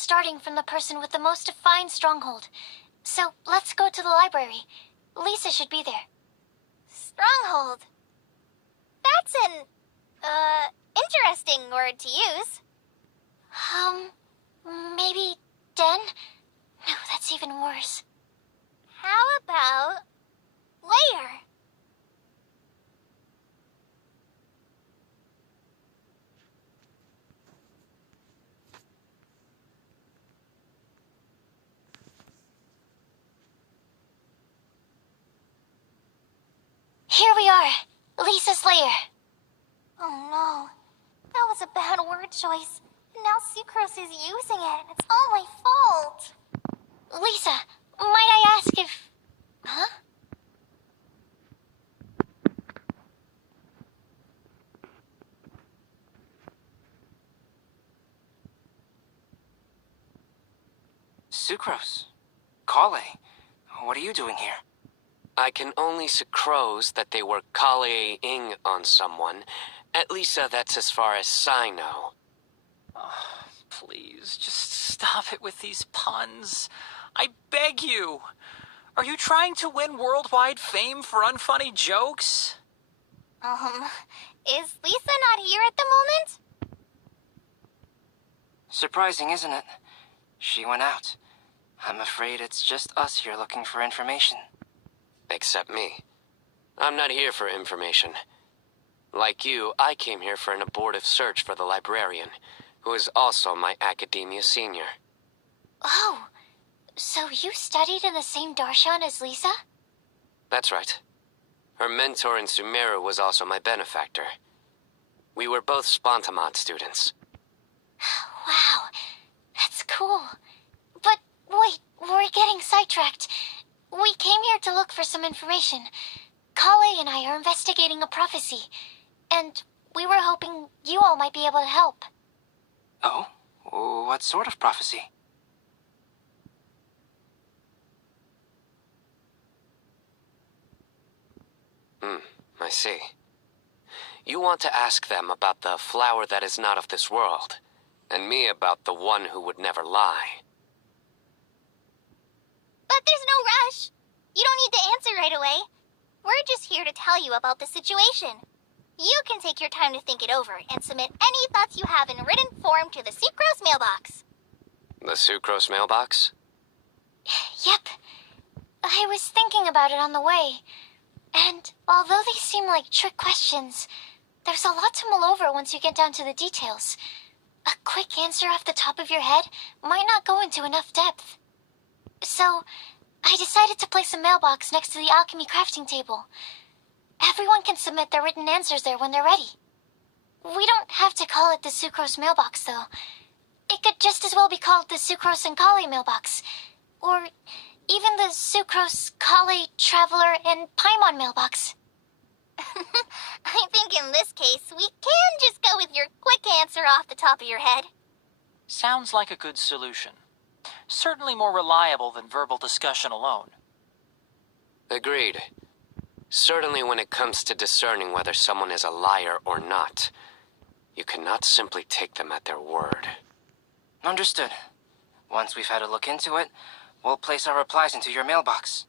starting from the person with the most defined stronghold. So, let's go to the library. Lisa should be there. Stronghold? That's an, interesting word to use. Maybe den? No, that's even worse. How about layer? Here we are, Lisa's lair. Oh no, that was a bad word choice. Now Sucrose is using it. It's all my fault. Lisa, might I ask if... Huh? Sucrose. Kale. What are you doing here? I can only sucrose that they were Kale-ing on someone. At least that's as far as Sayno. Oh, please, just stop it with these puns. I beg you. Are you trying to win worldwide fame for unfunny jokes? Is Lisa not here at the moment? Surprising, isn't it? She went out. I'm afraid it's just us here looking for information. Except me. I'm not here for information. Like you, I came here for an abortive search for the librarian, who is also my academia senior. Oh, so you studied in the same darshan as Lisa? That's right. Her mentor in Sumeru was also my benefactor. We were both Spontamod students. Wow, that's cool. But wait, we're getting sidetracked. We came here to look for some information. Kale and I are investigating a prophecy, and we were hoping you all might be able to help. Oh? What sort of prophecy? I see. You want to ask them about the flower that is not of this world, and me about the one who would never lie. But there's no rush. You don't need to answer right away. We're just here to tell you about the situation. You can take your time to think it over and submit any thoughts you have in written form to the Sucrose mailbox. The Sucrose mailbox? Yep. I was thinking about it on the way. And although they seem like trick questions, there's a lot to mull over once you get down to the details. A quick answer off the top of your head might not go into enough depth. So, I decided to place a mailbox next to the alchemy crafting table. Everyone can submit their written answers there when they're ready. We don't have to call it the Sucrose mailbox, though. It could just as well be called the Sucrose and Kale mailbox. Or even the Sucrose, Kale, Traveler, and Paimon mailbox. I think in this case, we can just go with your quick answer off the top of your head. Sounds like a good solution. Certainly more reliable than verbal discussion alone. Agreed. Certainly when it comes to discerning whether someone is a liar or not, you cannot simply take them at their word. Understood. Once we've had a look into it, we'll place our replies into your mailbox.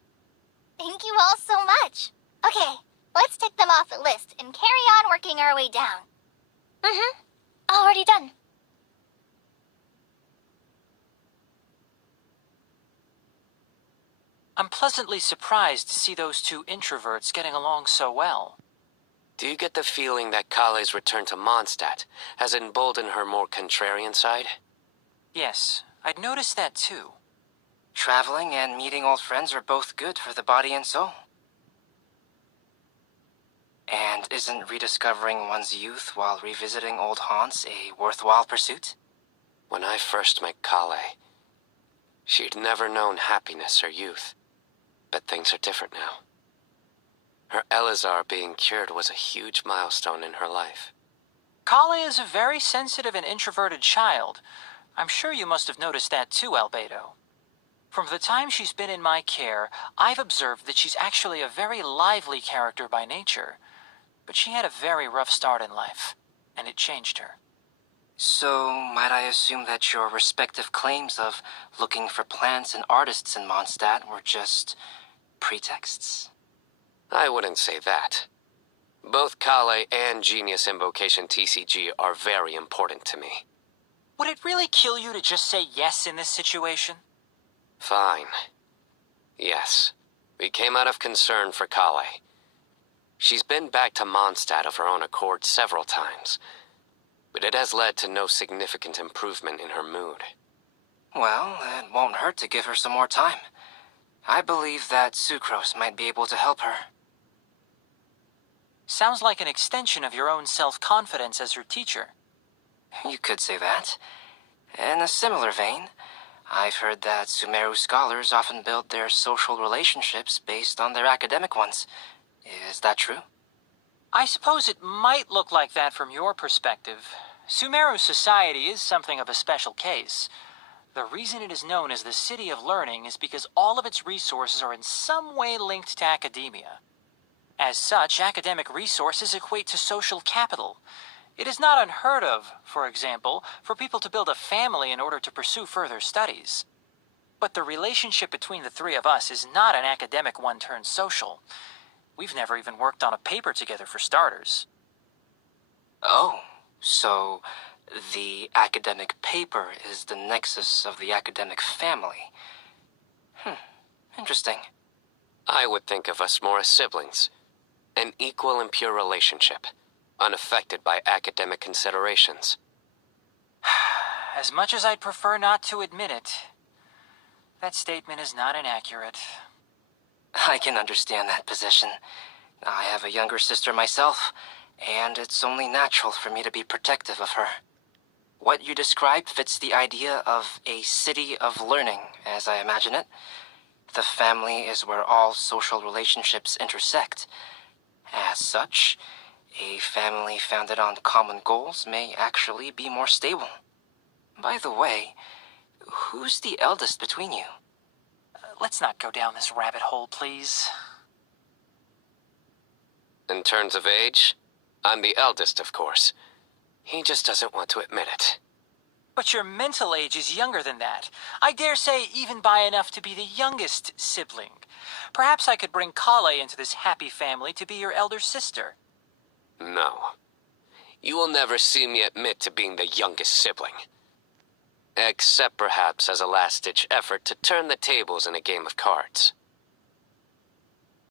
Thank you all so much. Okay, let's tick them off the list and carry on working our way down. Already done. I'm pleasantly surprised to see those two introverts getting along so well. Do you get the feeling that Kale's return to Mondstadt has emboldened her more contrarian side? Yes, I'd noticed that too. Traveling and meeting old friends are both good for the body and soul. And isn't rediscovering one's youth while revisiting old haunts a worthwhile pursuit? When I first met Kale, she'd never known happiness or youth. But things are different now. Her Elazar being cured was a huge milestone in her life. Kale is a very sensitive and introverted child. I'm sure you must have noticed that too, Альбедо. From the time she's been in my care, I've observed that she's actually a very lively character by nature. But she had a very rough start in life, and it changed her. So, might I assume that your respective claims of looking for plants and artists in Mondstadt were just pretexts? I wouldn't say that. Both Kale and Genius Invocation TCG are very important to me. Would it really kill you to just say yes in this situation? Fine. Yes. We came out of concern for Kale. She's been back to Mondstadt of her own accord several times, but it has led to no significant improvement in her mood. Well, it won't hurt to give her some more time. I believe that Sucrose might be able to help her. Sounds like an extension of your own self-confidence as her teacher. You could say that. In a similar vein, I've heard that Sumeru scholars often build their social relationships based on their academic ones. Is that true? I suppose it might look like that from your perspective. Sumeru society is something of a special case. The reason it is known as the City of Learning is because all of its resources are in some way linked to academia. As such, academic resources equate to social capital. It is not unheard of, for example, for people to build a family in order to pursue further studies. But the relationship between the three of us is not an academic one turned social. We've never even worked on a paper together for starters. Oh, so the academic paper is the nexus of the academic family. Interesting. I would think of us more as siblings. An equal and pure relationship, unaffected by academic considerations. As much as I'd prefer not to admit it, that statement is not inaccurate. I can understand that position. I have a younger sister myself, and it's only natural for me to be protective of her. What you describe fits the idea of a city of learning, as I imagine it. The family is where all social relationships intersect. As such, a family founded on common goals may actually be more stable. By the way, who's the eldest between you? Let's not go down this rabbit hole, please. In terms of age, I'm the eldest, of course. He just doesn't want to admit it. But your mental age is younger than that. I dare say even by enough to be the youngest sibling. Perhaps I could bring Kale into this happy family to be your elder sister. No. You will never see me admit to being the youngest sibling. Except perhaps as a last-ditch effort to turn the tables in a game of cards.